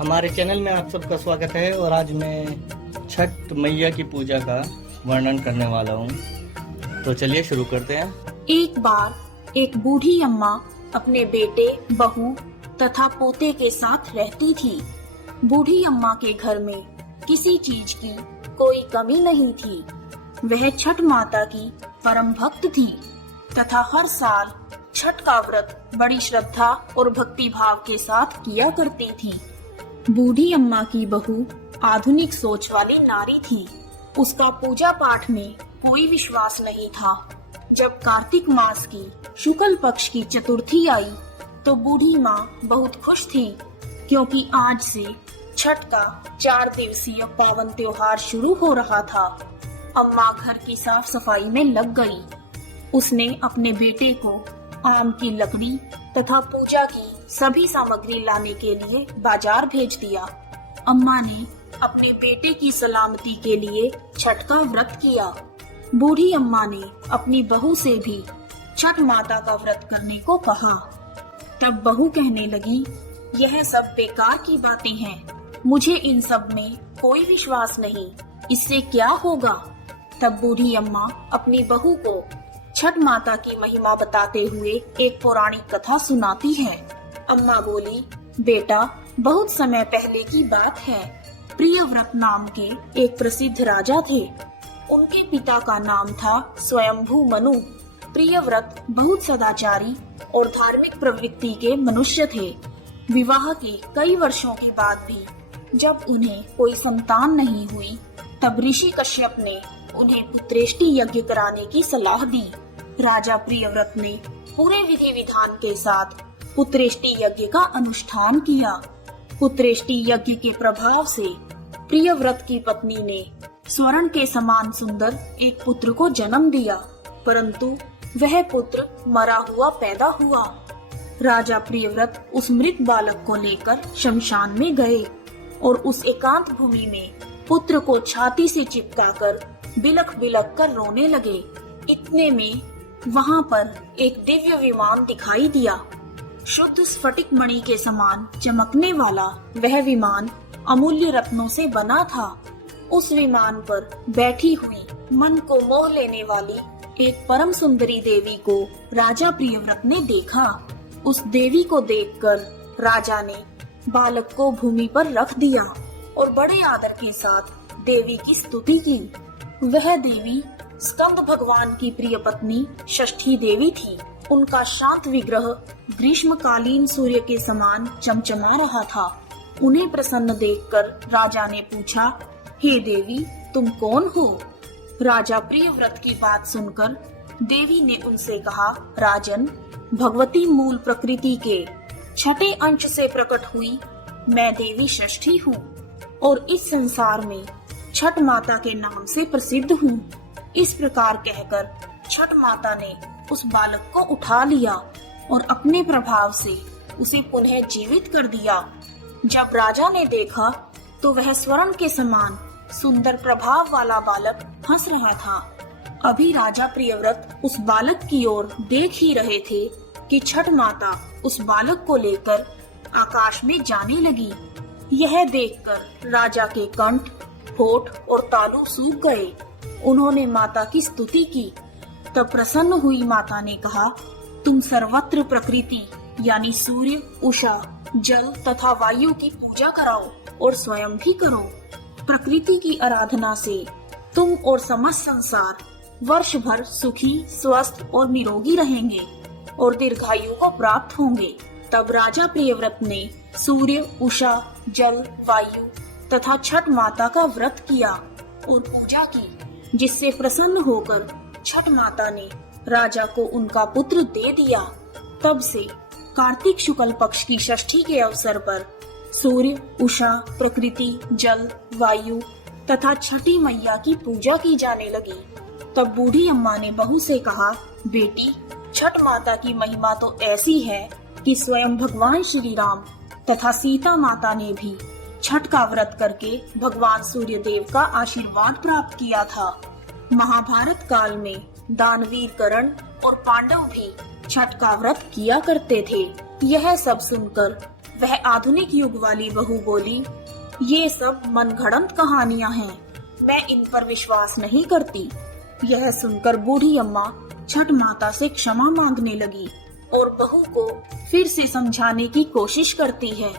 हमारे चैनल में आप सबका स्वागत है और आज मैं छठ मैया की पूजा का वर्णन करने वाला हूँ। तो चलिए शुरू करते हैं। एक बार एक बूढ़ी अम्मा अपने बेटे, बहू तथा पोते के साथ रहती थी। बूढ़ी अम्मा के घर में किसी चीज की कोई कमी नहीं थी। वह छठ माता की परम भक्त थी तथा हर साल छठ का व्रत बड़ी श्रद्धा और भक्ति भाव के साथ किया करती थी। बूढ़ी अम्मा की बहू आधुनिक सोच वाली नारी थी। उसका पूजा पाठ में कोई विश्वास नहीं था। जब कार्तिक मास की शुक्ल पक्ष की चतुर्थी आई तो बूढ़ी माँ बहुत खुश थी, क्योंकि आज से छठ का 4 दिवसीय पावन त्योहार शुरू हो रहा था। अम्मा घर की साफ सफाई में लग गई। उसने अपने बेटे को आम की लकड़ी तथा पूजा की सभी सामग्री लाने के लिए बाजार भेज दिया। अम्मा ने अपने बेटे की सलामती के लिए छठ का व्रत किया। बूढ़ी अम्मा ने अपनी बहू से भी छठ माता का व्रत करने को कहा। तब बहू कहने लगी, यह सब बेकार की बातें हैं, मुझे इन सब में कोई विश्वास नहीं, इससे क्या होगा। तब बूढ़ी अम्मा अपनी बहू को छठ माता की महिमा बताते हुए एक पौराणिक कथा सुनाती है। अम्मा बोली, बेटा, बहुत समय पहले की बात है। प्रियव्रत नाम के एक प्रसिद्ध राजा थे। उनके पिता का नाम था स्वयंभू मनु। प्रियव्रत बहुत सदाचारी और धार्मिक प्रवृत्ति के मनुष्य थे। विवाह के कई वर्षों के बाद भी जब उन्हें कोई संतान नहीं हुई, तब ऋषि कश्यप ने उन्हें पुत्रेष्टि यज्ञ कराने की सलाह दी। राजा प्रियव्रत ने पूरे विधि विधान के साथ पुत्रेष्टि यज्ञ का अनुष्ठान किया। पुत्रेष्टि यज्ञ के प्रभाव से प्रियव्रत की पत्नी ने स्वर्ण के समान सुंदर एक पुत्र को जन्म दिया, परंतु वह पुत्र मरा हुआ पैदा हुआ। राजा प्रियव्रत उस मृत बालक को लेकर शमशान में गए और उस एकांत भूमि में पुत्र को छाती से चिपकाकर बिलख बिलख कर रोने लगे। इतने में वहाँ पर एक दिव्य विमान दिखाई दिया। शुद्ध स्फटिक मणि के समान चमकने वाला वह विमान अमूल्य रत्नों से बना था। उस विमान पर बैठी हुई मन को मोह लेने वाली एक परम सुंदरी देवी को राजा प्रियव्रत ने देखा। उस देवी को देखकर राजा ने बालक को भूमि पर रख दिया और बड़े आदर के साथ देवी की स्तुति की। वह देवी स्कंद भगवान की प्रिय पत्नी षष्ठी देवी थी। उनका शांत विग्रह ग्रीष्मकालीन सूर्य के समान चमचमा रहा था। उन्हें प्रसन्न देखकर राजा ने पूछा, हे देवी, तुम कौन हो? राजा प्रियव्रत की बात सुनकर देवी ने उनसे कहा, राजन, भगवती मूल प्रकृति के छठे अंश से प्रकट हुई मैं देवी षष्ठी हूँ और इस संसार में छठ माता के नाम से प्रसिद्ध हूँ। इस प्रकार कहकर छठ माता ने उस बालक को उठा लिया और अपने प्रभाव से उसे पुनः जीवित कर दिया। जब राजा ने देखा तो वह स्वर्ण के समान सुंदर प्रभाव वाला बालक हंस रहा था। अभी राजा प्रियव्रत उस बालक की ओर देख ही रहे थे कि छठ माता उस बालक को लेकर आकाश में जाने लगी। यह देखकर राजा के कंठ, होठ और तालू सूख गए। उन्होंने माता की स्तुति की। तब प्रसन्न हुई माता ने कहा, तुम सर्वत्र प्रकृति यानी सूर्य, उषा, जल तथा वायु की पूजा कराओ और स्वयं भी करो। प्रकृति की आराधना से तुम और समस्त संसार वर्ष भर सुखी, स्वस्थ और निरोगी रहेंगे और दीर्घायु को प्राप्त होंगे। तब राजा प्रियव्रत ने सूर्य, उषा, जल, वायु तथा छठ माता का व्रत किया और पूजा की, जिससे प्रसन्न होकर छठ माता ने राजा को उनका पुत्र दे दिया। तब से कार्तिक शुक्ल पक्ष की षष्ठी के अवसर पर सूर्य, उषा, प्रकृति, जल, वायु तथा छठी मैया की पूजा की जाने लगी। तब बूढ़ी अम्मा ने बहू से कहा, बेटी, छठ माता की महिमा तो ऐसी है कि स्वयं भगवान श्री राम तथा सीता माता ने भी छठ का व्रत करके भगवान सूर्य देव का आशीर्वाद प्राप्त किया था। महाभारत काल में दानवीर कर्ण और पांडव भी छठ का व्रत किया करते थे। यह सब सुनकर वह आधुनिक युग वाली बहू बोली, ये सब मनगढ़ंत कहानियां हैं, मैं इन पर विश्वास नहीं करती। यह सुनकर बूढ़ी अम्मा छठ माता से क्षमा मांगने लगी और बहू को फिर से समझाने की कोशिश करती है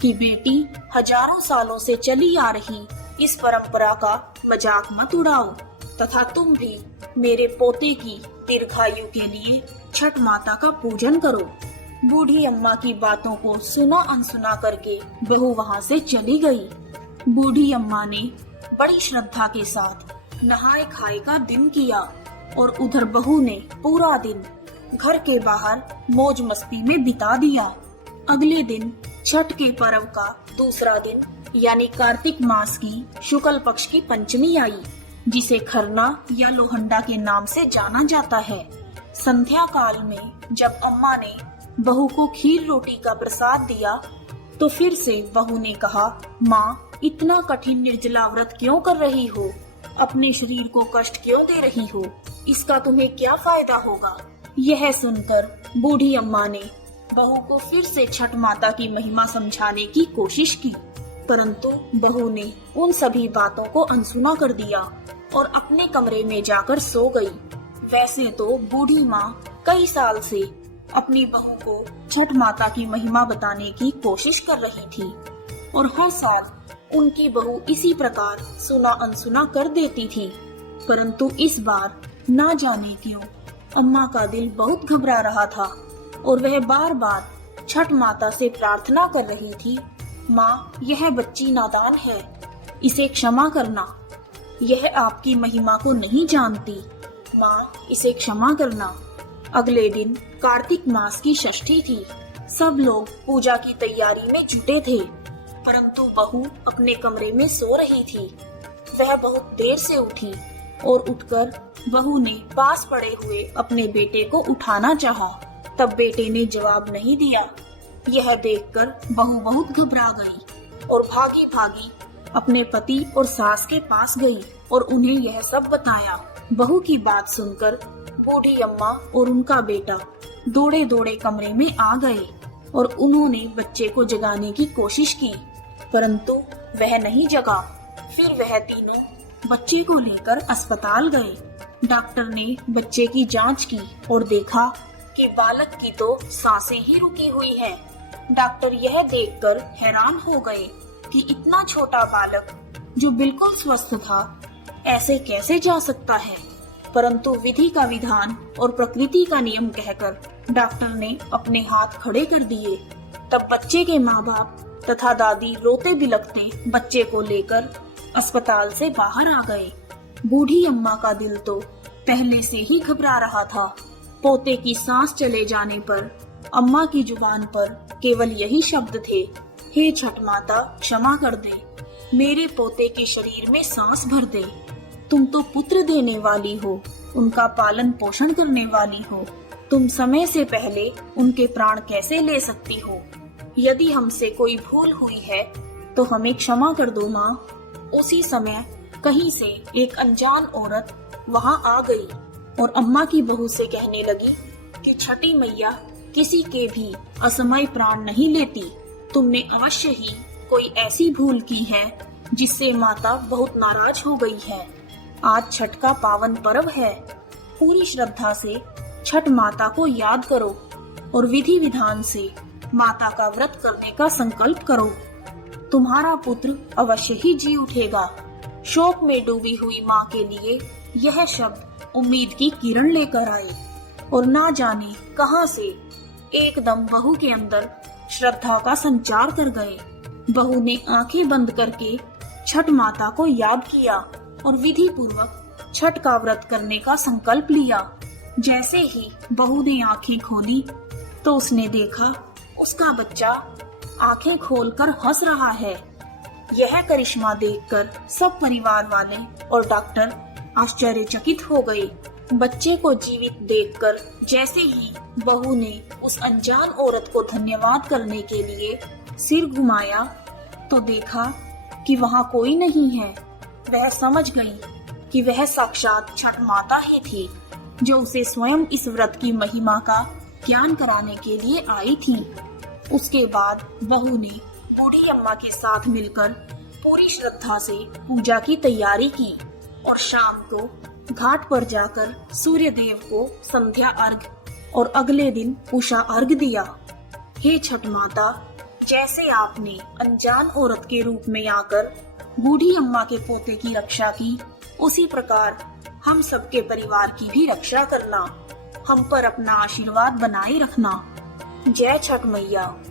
कि बेटी, हजारों सालों से चली आ रही इस परंपरा का मजाक मत उड़ाओ तथा तुम भी मेरे पोते की दीर्घायु के लिए छठ माता का पूजन करो। बूढ़ी अम्मा की बातों को सुना अनसुना करके बहू वहाँ से चली गई। बूढ़ी अम्मा ने बड़ी श्रद्धा के साथ नहाए खाए का दिन किया और उधर बहू ने पूरा दिन घर के बाहर मौज मस्ती में बिता दिया। अगले दिन छठ के पर्व का दूसरा दिन यानी कार्तिक मास की शुक्ल पक्ष की पंचमी आई, जिसे खरना या लोहंडा के नाम से जाना जाता है। संध्या काल में जब अम्मा ने बहू को खीर रोटी का प्रसाद दिया तो फिर से बहू ने कहा, माँ, इतना कठिन निर्जला व्रत क्यों कर रही हो? अपने शरीर को कष्ट क्यों दे रही हो? इसका तुम्हें क्या फायदा होगा? यह सुनकर बूढ़ी अम्मा ने बहू को फिर से छठ माता की महिमा समझाने की कोशिश की, परंतु बहू ने उन सभी बातों को अनसुना कर दिया और अपने कमरे में जाकर सो गई। वैसे तो बूढ़ी माँ कई साल से अपनी बहू को छठ माता की महिमा बताने की कोशिश कर रही थी और हर साल उनकी बहू इसी प्रकार सुना अनसुना कर देती थी, परंतु इस बार ना जाने क्यों अम्मा का दिल बहुत घबरा रहा था और वह बार बार छठ माता से प्रार्थना कर रही थी, माँ, यह बच्ची नादान है, इसे क्षमा करना, यह आपकी महिमा को नहीं जानती, माँ, इसे क्षमा करना। अगले दिन कार्तिक मास की षष्ठी थी। सब लोग पूजा की तैयारी में जुटे थे, परंतु बहू अपने कमरे में सो रही थी। वह बहुत देर से उठी और उठकर बहू ने पास पड़े हुए अपने बेटे को उठाना चाहा, तब बेटे ने जवाब नहीं दिया। यह देखकर बहू बहुत घबरा गई और भागी भागी अपने पति और सास के पास गई और उन्हें यह सब बताया। बहू की बात सुनकर बूढ़ी अम्मा और उनका बेटा दौड़े दौड़े कमरे में आ गए और उन्होंने बच्चे को जगाने की कोशिश की, परंतु वह नहीं जगा। फिर वह तीनों बच्चे को लेकर अस्पताल गए। डॉक्टर ने बच्चे की जांच की और देखा कि बालक की तो सांसें ही रुकी हुई हैं। डॉक्टर यह देखकर हैरान हो गए कि इतना छोटा बालक जो बिल्कुल स्वस्थ था ऐसे कैसे जा सकता है, परंतु विधि का विधान और प्रकृति का नियम कहकर डॉक्टर ने अपने हाथ खड़े कर दिए। तब बच्चे के माँ बाप तथा दादी रोते बिलखते बच्चे को लेकर अस्पताल से बाहर आ गए। बूढ़ी अम्मा का दिल तो पहले से ही घबरा रहा था। पोते की सांस चले जाने पर अम्मा की जुबान पर केवल यही शब्द थे, हे छठ माता, क्षमा कर दे, मेरे पोते के शरीर में सांस भर दे। तुम तो पुत्र देने वाली हो, उनका पालन पोषण करने वाली हो, तुम समय से पहले उनके प्राण कैसे ले सकती हो? यदि हमसे कोई भूल हुई है तो हमें क्षमा कर दो माँ। उसी समय कहीं से एक अनजान औरत वहाँ आ गई और अम्मा की बहू से कहने लगी कि छठी मैया किसी के भी असमय प्राण नहीं लेती। तुमने अवश्य ही कोई ऐसी भूल की है जिससे माता बहुत नाराज हो गई है। आज छठ का पावन पर्व है, पूरी श्रद्धा से छठ माता को याद करो और विधि विधान से माता का व्रत करने का संकल्प करो। तुम्हारा पुत्र अवश्य ही जी उठेगा। शोक में डूबी हुई माँ के लिए यह शब्द उम्मीद की किरण लेकर आए और ना जाने कहां से एकदम बहू के अंदर श्रद्धा का संचार कर गए। बहू ने आंखें बंद करके छठ माता को याद किया और विधि पूर्वक छठ का व्रत करने का संकल्प लिया। जैसे ही बहू ने आंखें खोली तो उसने देखा उसका बच्चा आंखें खोलकर हंस रहा है। यह करिश्मा देखकर सब परिवार वाले और डॉक्टर आश्चर्यचकित हो गए। बच्चे को जीवित देखकर जैसे ही बहू ने उस अनजान औरत को धन्यवाद करने के लिए सिर घुमाया तो देखा कि वहाँ कोई नहीं है। वह समझ गई कि वह साक्षात छठ माता ही थी जो उसे स्वयं इस व्रत की महिमा का ज्ञान कराने के लिए आई थी। उसके बाद बहू ने बूढ़ी अम्मा के साथ मिलकर पूरी श्रद्धा से पूजा की तैयारी की और शाम को घाट पर जाकर सूर्य देव को संध्या अर्घ और अगले दिन उषा अर्घ दिया। हे छठ माता, जैसे आपने अनजान औरत के रूप में आकर बूढ़ी अम्मा के पोते की रक्षा की, उसी प्रकार हम सबके परिवार की भी रक्षा करना, हम पर अपना आशीर्वाद बनाए रखना। जय छठ मैया।